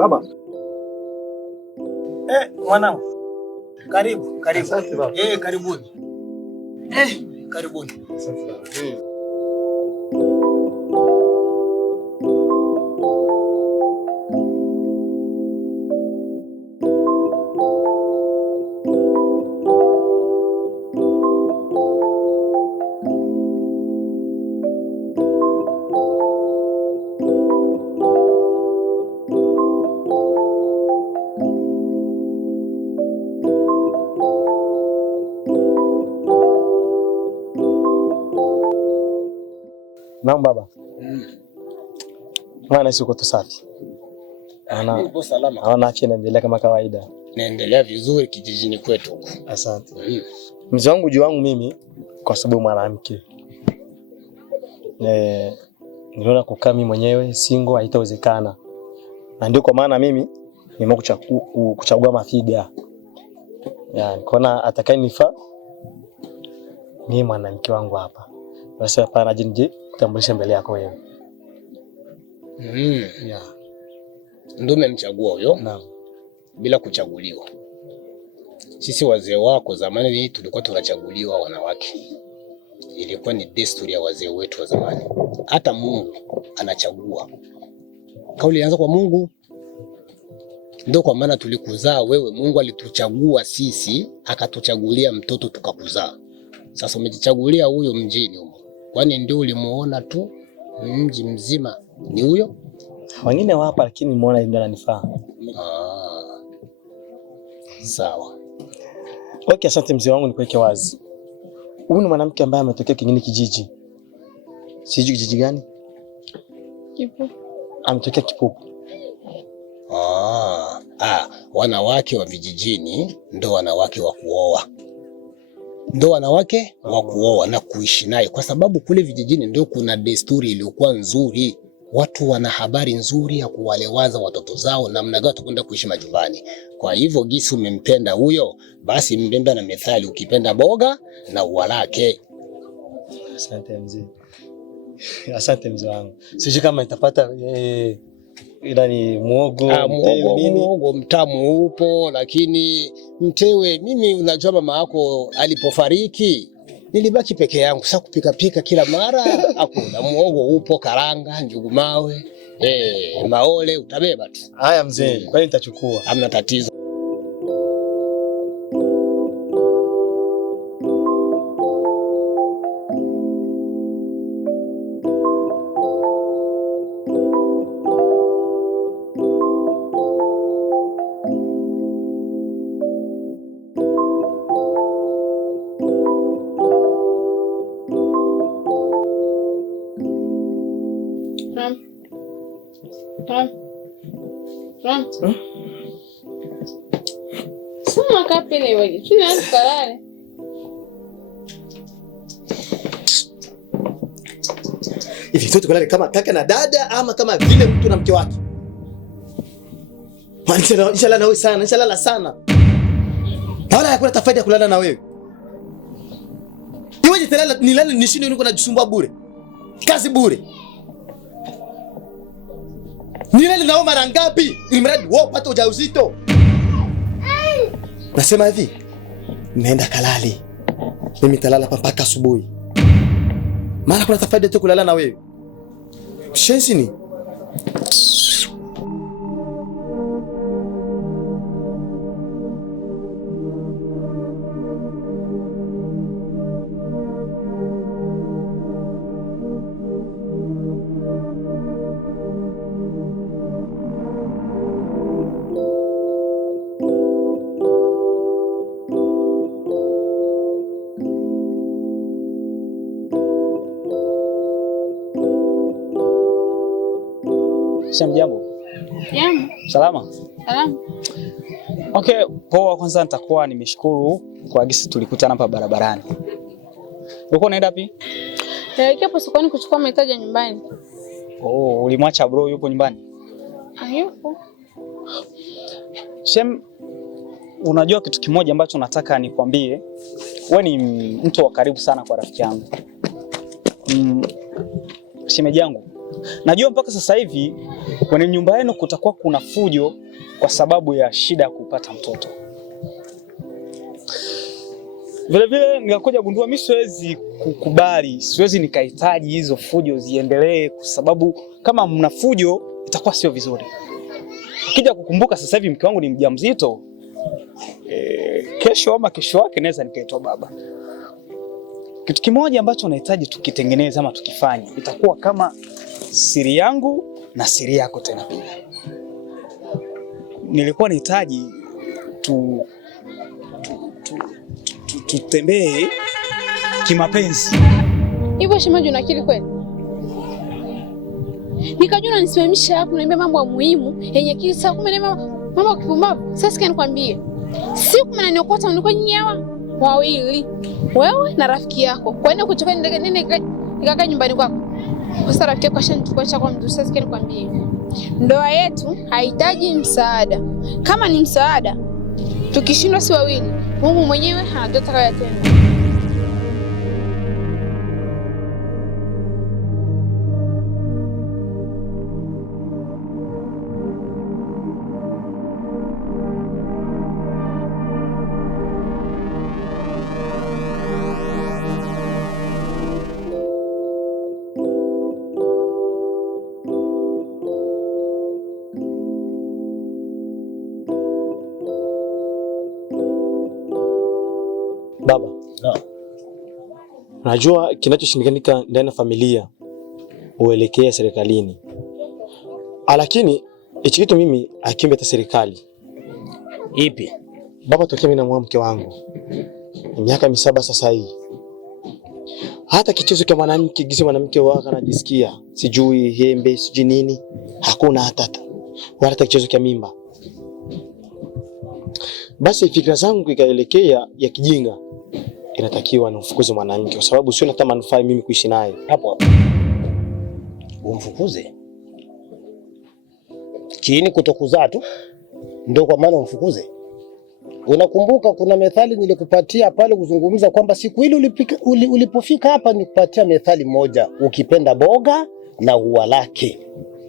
Baba. Mwanangu. Karibu. Asante baba. Karibuni. Karibuni. Asante baba. Naam baba. Maana siko tu safi. Nipo salama. Naona afya inaendelea kama kawaida. Naendelea vizuri kijijini kwetu. Asante. Mzee wangu juu wangu mimi kwa sababu mwanamke. Niliona kukaa mimi mwenyewe single haitawezekana. Na ndio kwa maana mimi nimeamua kuchagua Mafiga. Nikaona atakayenifaa ni mwanamke wangu hapa. Basi hapana jinje kutambulisha mbele yako wewe. Ndio umemchagua huyo? Naam. Bila kuchaguliwa. Sisi wazee wako zamani tulikuwa tunachaguliwa wanawake. Ilikuwa ni desturi ya wazee wetu wa zamani. Hata Mungu anachagua. Kauli ilianza kwa Mungu. Ndio kwa maana tulikuzaa wewe. Mungu alituchagua sisi, akatuchagulia mtoto tukakuzaa. Sasa umejichagulia huyo mjini huko. Kwani ndio ulimuona tu mji mzima ni huyo? Wengine wapo lakini nimeona ndio ananifaa. Sawa. Okay, asante mzee wangu, nikuweke wazi. Huyu ni mwanamke ambaye ametokea kingine kijiji. Sijui kijiji gani? Kipupu. Ametokea Kipupu. Wanawake wa vijijini ndo wanawake wa kuoa. Ndo wanawake wa kuoa na kuishi naye, kwa sababu kule vijijini ndio kuna desturi iliyokuwa nzuri. Watu wana habari nzuri ya kuwalewaza watoto zao namna gani kwenda kuishi majumbani. Kwa hivyo gisi umempenda huyo, basi mbembe na methali, ukipenda boga na uwalake. Asante mzee. Asante mzee wangu. Sijui kama nitapata ila ni muogo, mtewe nini? Muogo mtamu upo, lakini mtewe mimi unajua mama yako alipofariki nilibaki peke yangu, sasa kupika pika kila mara hakuna. Muogo upo, karanga, njugu mawe, maole utabeba tu. Haya mzee, kwani nitachukua. Hamna tatizo. Sema kapile wewe. Tunaanza kulala. Hivi sote kulala kama kaka na dada ama kama vile mtu na mke wake? Inshallah na wewe sana, inshallah sana. Wala hakuna tafadhali kulala na wewe. Iweje tena nilale nishinde niko najisumbua bure. Kazi bure. Nilale nao mara ngapi? Ili mradi wao upate ujauzito. Nasema hivi, nenda kalali. Mimi nitalala mpaka asubuhi. Maana kuna tafadhali tu kulala na wewe. Shensi ni Jambo. Jambo. Salama? Salama. Okay, poa. Kwanza nitakuwa nimeshukuru kwa gisi tulikutana hapa barabarani. Uko unaenda wapi? Naelekea hapo sokoni kuchukua mahitaji ya nyumbani. Oh, ulimwacha bro yupo nyumbani? Hayupo. Shem, unajua kitu kimoja ambacho nataka nikwambie. Wewe ni mtu wa karibu sana kwa rafiki yangu. Shemeji yangu, Najua mpaka sasa hivi kwenye nyumba yenu kutakuwa kuna fujo kwa sababu ya shida ya kupata mtoto. Vile nikakuja gundua mimi siwezi kukubali, siwezi nikahitaji hizo fujo ziendelee, kwa sababu kama mna fujo itakuwa sio vizuri. Kija kukumbuka sasa hivi mke wangu ni mjamzito. Kesho ama kesho yake naweza nikaitwa baba. Kitu kimoja ambacho nahitaji tukitengeneze ama tukifanye, itakuwa kama siri yangu na siri yako tena pia. Nilikuwa nahitaji tutembee kimapenzi. Hivyo shemeji, una akili kweli? Nikajua unanisimamisha hapo niambia mambo ya muhimu yenye akili sawa, kumbe ni mambo ya kipumbavu. Sasa sikia nikwambie. Siku mnaniokota mlikuwa nyinyi hawa wawili. Wewe na rafiki yako. Kwa nini kutoka nini nikakaa nyumbani kwako? Sasa rafiki yako ashanichukua chakula mzuri. Sasa sikia nikwambie. Ndoa yetu haihitaji msaada. Kama ni msaada, tukishindwa si wawili, Mungu mwenyewe anataka tena. Baba, najua kinachoshindikanika ndani ya familia uelekea serikalini. Lakini hichi kitu mimi hakimbi hata serikali. Ipi? Baba, tokea mimi na mke wangu miaka 7 sasa hii. Hata kichezo cha mwanamke gisi mwanamke wake anajisikia, sijui hembe, sijui nini, hakuna hata. Wala hata kichezo cha mimba. Basi fikra zangu ikaelekea ya kijinga. Inatakiwa nimfukuze mwanamke kwa sababu sio hata manufaa mimi kuishi naye. Hapo. Umfukuze? Kiini kutokuzaa tu ndio kwa maana umfukuze? Unakumbuka kuna methali nilikupatia pale kuzungumza kwamba siku ile ulipofika hapa nikupatia methali moja, ukipenda boga na ua lake,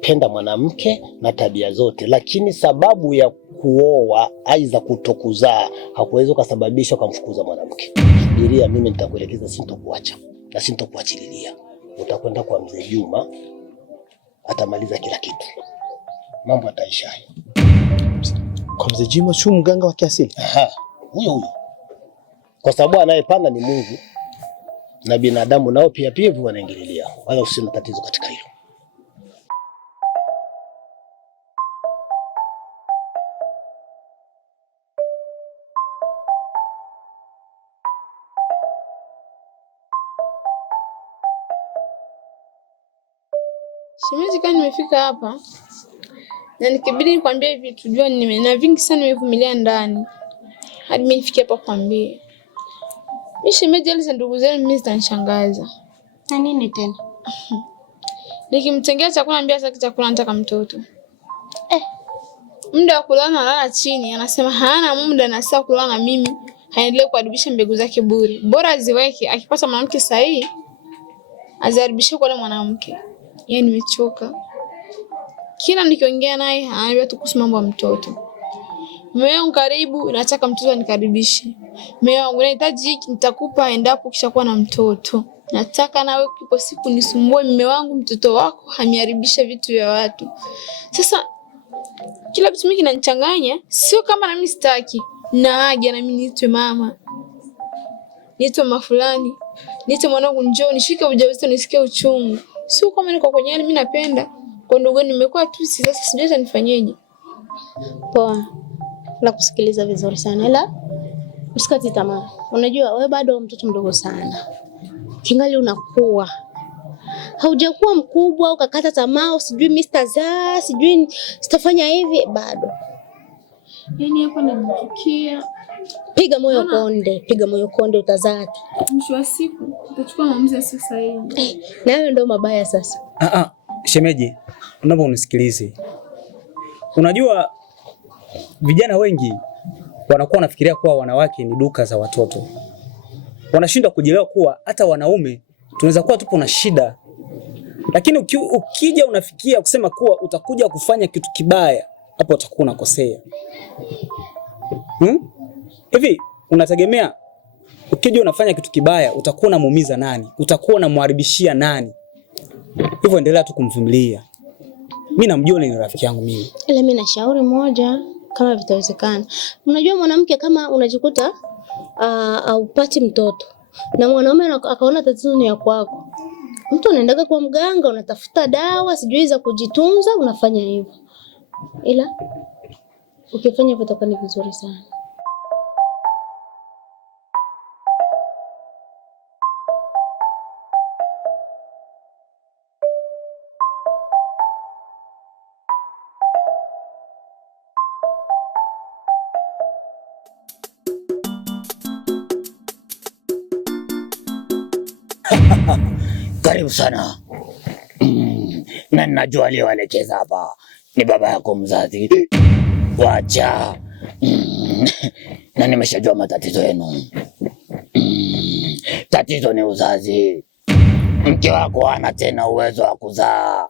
penda mwanamke na tabia zote, lakini sababu ya kuoa aiza kutokuzaa hakuweza kusababisha kumfukuza mwanamke. Subiria, mimi nitakuelekeza, sintokuacha na sintokuachililia. Utakwenda kwa mzee Juma, atamaliza kila kitu, mambo yataisha. Kwa mzee Juma sio mganga wa kiasili? Huyo. Kwa sababu anayepanda ni Mungu na binadamu nao pia wanaingililia. Wala usina tatizo katika hilo. Shemeji, kama nimefika hapa na nikibidi nikwambie vitu, jua na vingi sana nimevumilia ndani hadi mimi nifikie hapa kwambie. Mimi shemeji, aliza ndugu zenu mimi zitanishangaza. Na nini tena? Nikimtengea chakula niambia sasa chakula nataka mtoto. Muda wa kulala analala chini, anasema hana muda na saa kulala na mimi, haendelee kuadibisha mbegu zake bure. Bora aziweke, akipata mwanamke sahihi aziharibishe kwa yule mwanamke. Yeye nimechoka. Kila nikiongea naye ananiambia tu kuhusu mambo ya mtoto. Mume wangu karibu, nataka mtoto anikaribishe. Mume wangu nahitaji hiki, nitakupa endapo kishakuwa na mtoto. Nataka nawe kipo siku nisumbue mume wangu, mtoto wako hamiharibisha vitu vya watu. Sasa kila kitu mimi kinanichanganya, sio kama na mimi sitaki. Na haja na mimi niitwe mama. Niitwe mama fulani. Niitwe mwanangu njoo nishike ujauzito nisikie uchungu. Sio kama niko kwenye hali mimi napenda. Kwa ndugu nimekuwa tu sasa sijui hata nifanyeje. Poa. Nakusikiliza vizuri sana. Ila usikate tamaa. Unajua wewe bado mtoto mdogo sana. Kingali unakuwa. Haujakuwa mkubwa ukakata tamaa, sijui Mr. Zaa, sijui sitafanya hivi bado. Yaani hapa najichukia. Piga moyo konde utazaa tu. Mwisho wa siku utachukua maamuzi sasa hivi. Na hayo ndio mabaya sasa. Shemeji, unaomba unisikilize. Unajua vijana wengi wanakuwa wanafikiria kuwa wanawake ni duka za watoto. Wanashindwa kujielewa kuwa hata wanaume tunaweza kuwa tupo na shida. Lakini ukija unafikia kusema kuwa utakuja kufanya kitu kibaya, hapo utakuwa unakosea. Hivi unategemea ukija unafanya kitu kibaya utakuwa unamuumiza nani? Utakuwa unamharibishia nani? Hivyo endelea tu kumvumilia. Mimi namjua ni rafiki yangu mimi. Ila mimi na shauri moja kama vitawezekana. Unajua mwanamke kama unajikuta haupati mtoto na mwanaume akaona tatizo ni ya kwako, mtu anaendaga kwa mganga, unatafuta dawa sijui za kujitunza, unafanya hivyo. Ila ukifanya hivyo itakuwa ni vizuri sana. Karibu sana. Na najua aliyoelekeza hapa ni baba yako mzazi. Wacha. Na nimeshajua matatizo yenu. Tatizo ni uzazi. Mke wako hana tena uwezo wa kuzaa.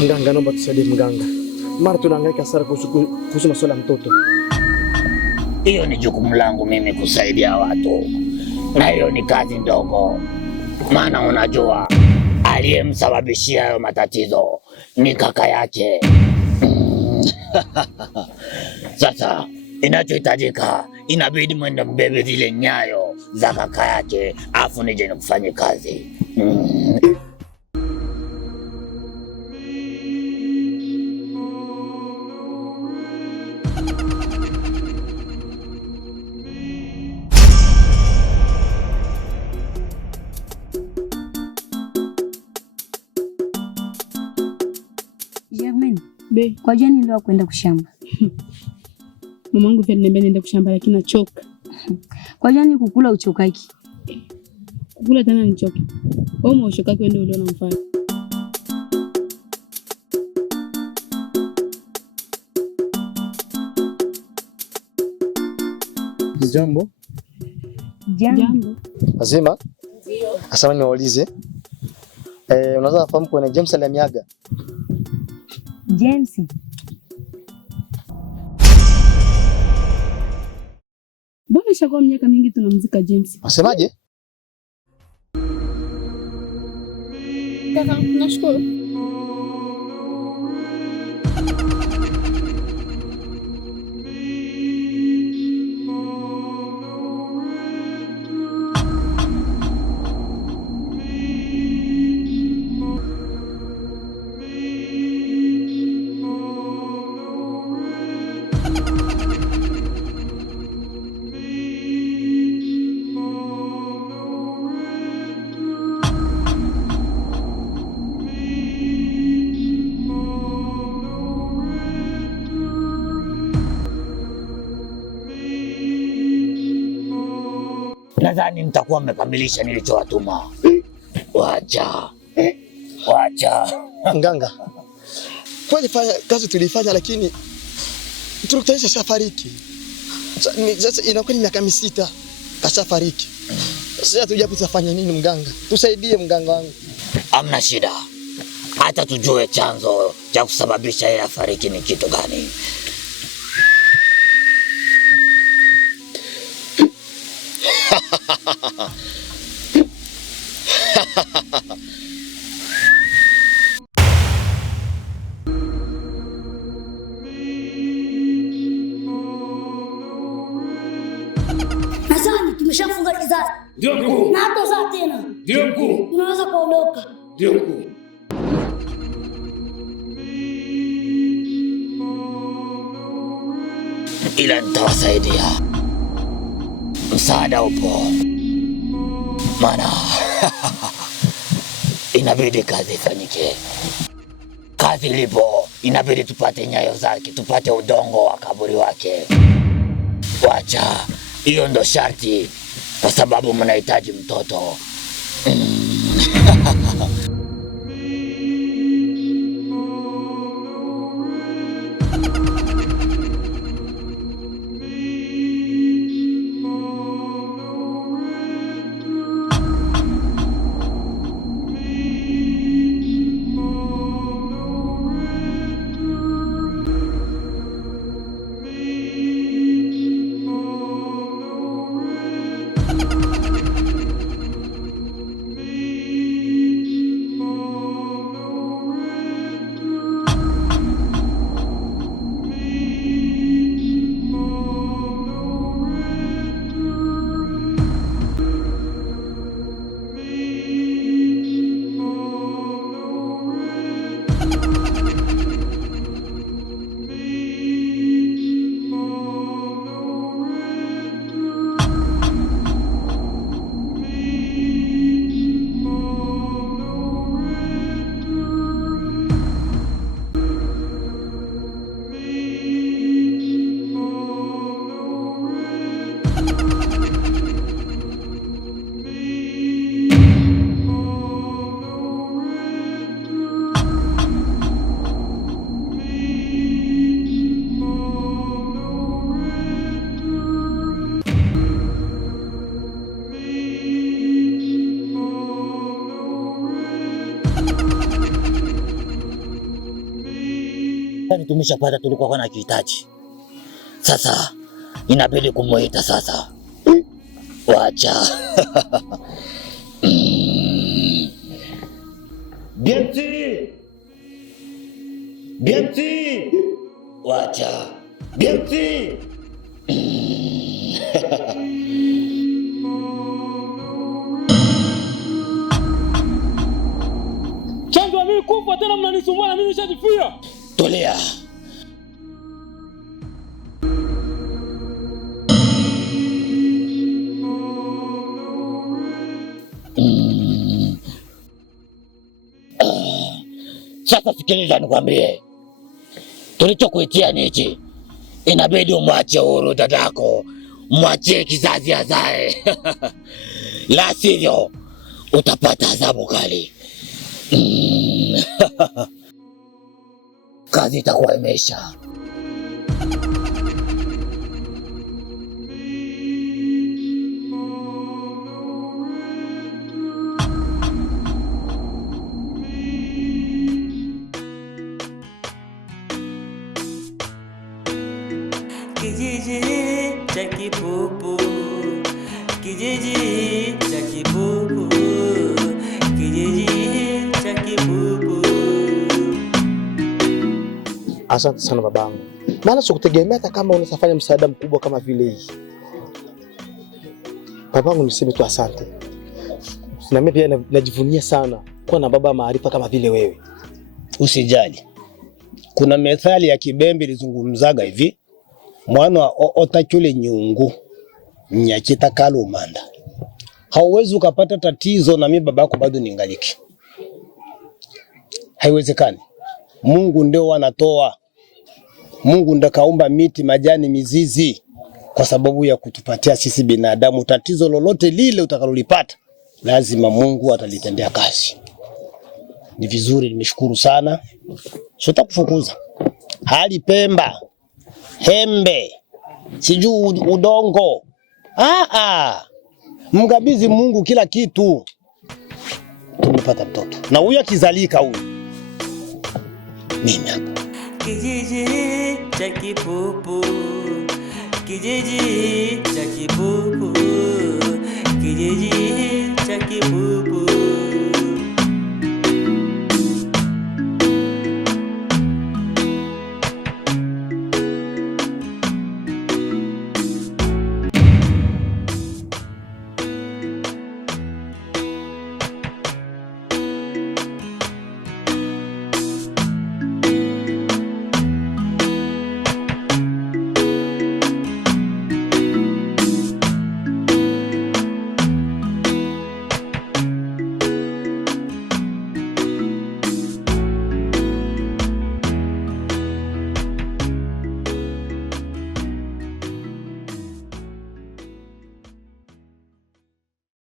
Mganga, naomba tusaidie mganga. Mara tunahangaika sana kuhusu masuala ya mtoto. Hiyo ni jukumu langu mimi kusaidia watu. Na hiyo ni kazi ndogo. Maana unajua aliyemsababishia hayo matatizo ni kaka yake. Sasa inachohitajika, inabidi mwende mbebe zile nyayo za kaka yake, afu nije nikufanye kazi. Kwa jani ndio kwenda kushamba. Mamangu pia ananiambia niende kushamba lakini nachoka. Kwa jani kukula uchokaki. Kukula tena nichoke. Wewe umechoka kwenda ule unamfanya. Jambo. Jambo. Lazima. Ndio. Asema niwaulize. Unaweza kufahamu kwa James aliyemiaga? James. Mbona shakuwa miaka mingi tunamzika James? Unasemaje? Kaka, nashukuru. Nadhani mtakuwa mmekamilisha nilichowatuma. Wacha. Wacha. Mganga, kweli kazi tulifanya, lakini tulitanisha shafariki. Sasa inakuwa ni miaka 6 kashafariki. Sasa tujapo tufanye nini mganga? Tusaidie mganga wangu. Hamna shida. Hata tujue chanzo cha kusababisha yeye afariki ni kitu gani. Nadhani tumeshafunga kizazi. Ndio mkuu. Na hapo saa tena. Ndio mkuu. Tunaweza kuondoka. Ndio mkuu. Ila nitawasaidia. Msaada upo. Maana inabidi kazi ifanyike. Kazi ilipo, inabidi tupate nyayo zake, tupate udongo wa kaburi wake. Wacha, hiyo ndo sharti, kwa sababu mnahitaji mtoto. ambavyo tumeshapata tulikuwa na kihitaji. Sasa inabidi kumuita sasa. Wacha. Bianti! Bianti! Wacha. Bianti! Chanzo mimi kufa tena mnanisumbua na mimi nishajifia. Tulia. Sasa sikiliza nikwambie. Tulichokuitia ni hichi. Inabidi umwache huru dadako. Mwachie kizazi azae. La sivyo utapata adhabu kali. Kazi itakuwa imeisha. Kijiji cha Kipupu, kijiji cha Kipupu, kijiji cha Kipupu. Asante sana babangu. Maana sikutegemea kama unasafanya msaada mkubwa kama vile hii. Babangu, niseme tu asante. Na mimi pia najivunia sana kuwa na baba maarifa kama vile wewe. Usijali. Kuna methali ya Kibembe ilizungumzaga hivi. Mwana wa otakule nyungu nyakita kalumanda. Hauwezi ukapata tatizo na mimi babako bado ningaliki. Haiwezekani. Mungu ndio anatoa. Mungu ndio kaumba miti, majani, mizizi kwa sababu ya kutupatia sisi binadamu. Tatizo lolote lile utakalolipata lazima Mungu atalitendea kazi. Ni vizuri, nimeshukuru sana. Sitakufukuza. Hali Pemba, Hembe, sijui udongo. Mgabizi Mungu kila kitu. Tumepata mtoto. Na huyu akizalika huyu. Mimi hapa. Kijiji cha Kipupu, kijiji cha Kipupu, kijiji cha Kipupu.